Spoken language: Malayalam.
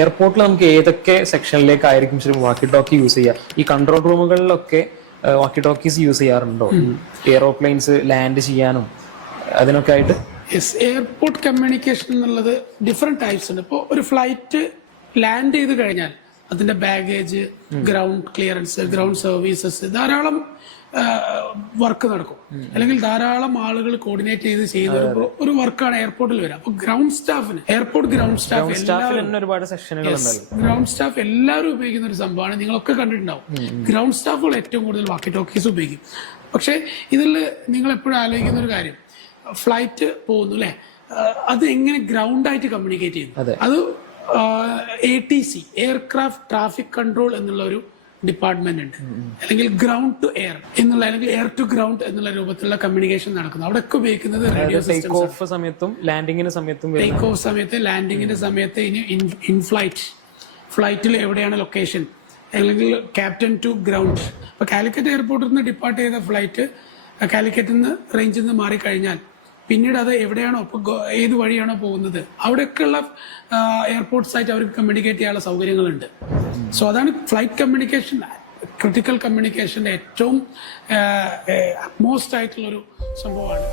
എയർപോർട്ടിൽ നമുക്ക് ഏതൊക്കെ സെക്ഷനിലേക്കായിരിക്കും ശരി വാക്കി ടോക്കി യൂസ് ചെയ്യുക? ഈ കൺട്രോൾ റൂമുകളിലൊക്കെ വാക്കി ടോക്കീസ് യൂസ് ചെയ്യാറുണ്ടോ? എയറോപ്ലെയിൻസ് ലാൻഡ് ചെയ്യാനും അതിനൊക്കെ ആയിട്ട്? യെസ്, എയർപോർട്ട് കമ്മ്യൂണിക്കേഷൻ എന്നുള്ളത് ഡിഫറെന്റ് ടൈപ്സ് ഉണ്ട്. ഇപ്പോൾ ഒരു ഫ്ലൈറ്റ് ലാൻഡ് ചെയ്ത് കഴിഞ്ഞാൽ അതിന്റെ baggage, ground clearance, ground services, ധാരാളം വർക്ക് നടക്കും. അല്ലെങ്കിൽ ധാരാളം ആളുകൾ കോർഡിനേറ്റ് ചെയ്ത് ചെയ്യുന്ന ഒരു വർക്കാണ് എയർപോർട്ടിൽ വരിക. അപ്പൊ ഗ്രൗണ്ട് സ്റ്റാഫിന്, എയർപോർട്ട് ഗ്രൗണ്ട് സ്റ്റാഫ് ഒരുപാട് സെക്ഷനുകൾ ഗ്രൗണ്ട് സ്റ്റാഫ് എല്ലാവരും ഉപയോഗിക്കുന്ന ഒരു സംഭവമാണ്. നിങ്ങളൊക്കെ കണ്ടിട്ടുണ്ടാവും. ഗ്രൗണ്ട് സ്റ്റാഫുകൾ ഏറ്റവും കൂടുതൽ വാക്കി ടോക്കീസ് ഉപയോഗിക്കും. പക്ഷെ ഇതിൽ നിങ്ങൾ എപ്പോഴും ആലോചിക്കുന്ന ഒരു കാര്യം, ഫ്ലൈറ്റ് പോകുന്നു അല്ലെ, അത് എങ്ങനെ ഗ്രൗണ്ട് ആയിട്ട് കമ്മ്യൂണിക്കേറ്റ് ചെയ്യുന്നു? അത് ATC, എയർക്രാഫ്റ്റ് ട്രാഫിക് കൺട്രോൾ എന്നുള്ള ഒരു ഡിപ്പാർട്ട്മെന്റ് ഉണ്ട്. അല്ലെങ്കിൽ ഗ്രൗണ്ട് ടു എയർ എന്നുള്ള, അല്ലെങ്കിൽ എയർ ടു ഗ്രൗണ്ട് എന്നുള്ള രൂപത്തിലുള്ള കമ്മ്യൂണിക്കേഷൻ നടക്കുന്നത്. അവിടെയൊക്കെ ഉപയോഗിക്കുന്നത് റേഡിയോ ടേക്ക് ഓഫ് സമയത്തും ലാൻഡിങ്ങിന്റെ സമയത്തും, ടേക്ക് ഓഫ് സമയത്ത്, ലാൻഡിങ്ങിന്റെ സമയത്ത്, ഇനി ഇൻ ഫ്ലൈറ്റിൽ എവിടെയാണ് ലൊക്കേഷൻ, അല്ലെങ്കിൽ ക്യാപ്റ്റൻ ടു ഗ്രൗണ്ട്. ഇപ്പൊ കാലിക്കറ്റ് എയർപോർട്ടിൽ നിന്ന് ഡിപ്പാർട്ട് ചെയ്ത ഫ്ലൈറ്റ് കാലിക്കറ്റിൽ നിന്ന് റേഞ്ചിൽ നിന്ന് മാറിക്കഴിഞ്ഞാൽ പിന്നീട് അത് എവിടെയാണോ ഏത് വഴിയാണോ പോകുന്നത് അവിടെയൊക്കെയുള്ള എയർപോർട്ട്സായിട്ട് അവർക്ക് കമ്മ്യൂണിക്കേറ്റ് ചെയ്യാനുള്ള സൗകര്യങ്ങളുണ്ട്. സോ അതാണ് ഫ്ലൈറ്റ് കമ്മ്യൂണിക്കേഷൻ, ക്രിട്ടിക്കൽ കമ്മ്യൂണിക്കേഷന്റെ ഏറ്റവും മോസ്റ്റ് ആയിട്ടുള്ളൊരു സംഭവമാണ്.